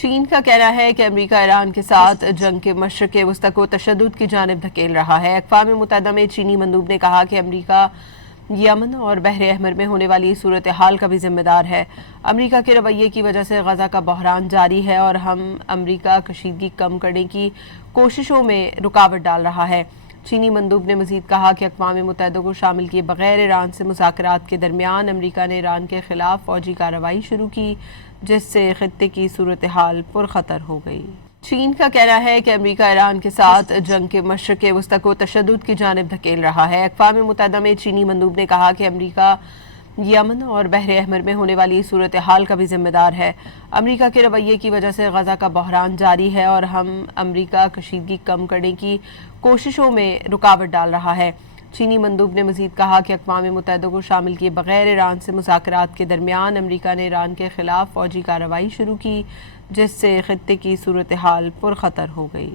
چین کا کہنا ہے کہ امریکہ ایران کے ساتھ جنگ کے مشرق وسطی کو تشدد کی جانب دھکیل رہا ہے۔ اقوام متحدہ میں چینی مندوب نے کہا کہ امریکہ یمن اور بحر احمر میں ہونے والی صورتحال کا بھی ذمہ دار ہے۔ امریکہ کے رویے کی وجہ سے غزہ کا بحران جاری ہے اور ہم امریکہ کشیدگی کم کرنے کی کوششوں میں رکاوٹ ڈال رہا ہے۔ چینی مندوب نے مزید کہا کہ اقوام متحدہ کو شامل کیے بغیر ایران سے مذاکرات کے درمیان امریکہ نے ایران کے خلاف فوجی کارروائی شروع کی، جس سے خطے کی صورتحال پرخطر ہو گئی۔ چین کا کہنا ہے کہ امریکہ ایران کے ساتھ جنگ کے مشرق وسطی کو تشدد کی جانب دھکیل رہا ہے۔ اقوام متحدہ میں چینی مندوب نے کہا کہ امریکہ یمن اور بحر احمر میں ہونے والی صورتحال کا بھی ذمہ دار ہے۔ امریکہ کے رویے کی وجہ سے غزہ کا بحران جاری ہے اور ہم امریکہ کشیدگی کم کرنے کی کوششوں میں رکاوٹ ڈال رہا ہے۔ چینی مندوب نے مزید کہا کہ اقوام متحدہ کو شامل کیے بغیر ایران سے مذاکرات کے درمیان امریکہ نے ایران کے خلاف فوجی کارروائی شروع کی، جس سے خطے کی صورتحال پرخطر ہو گئی۔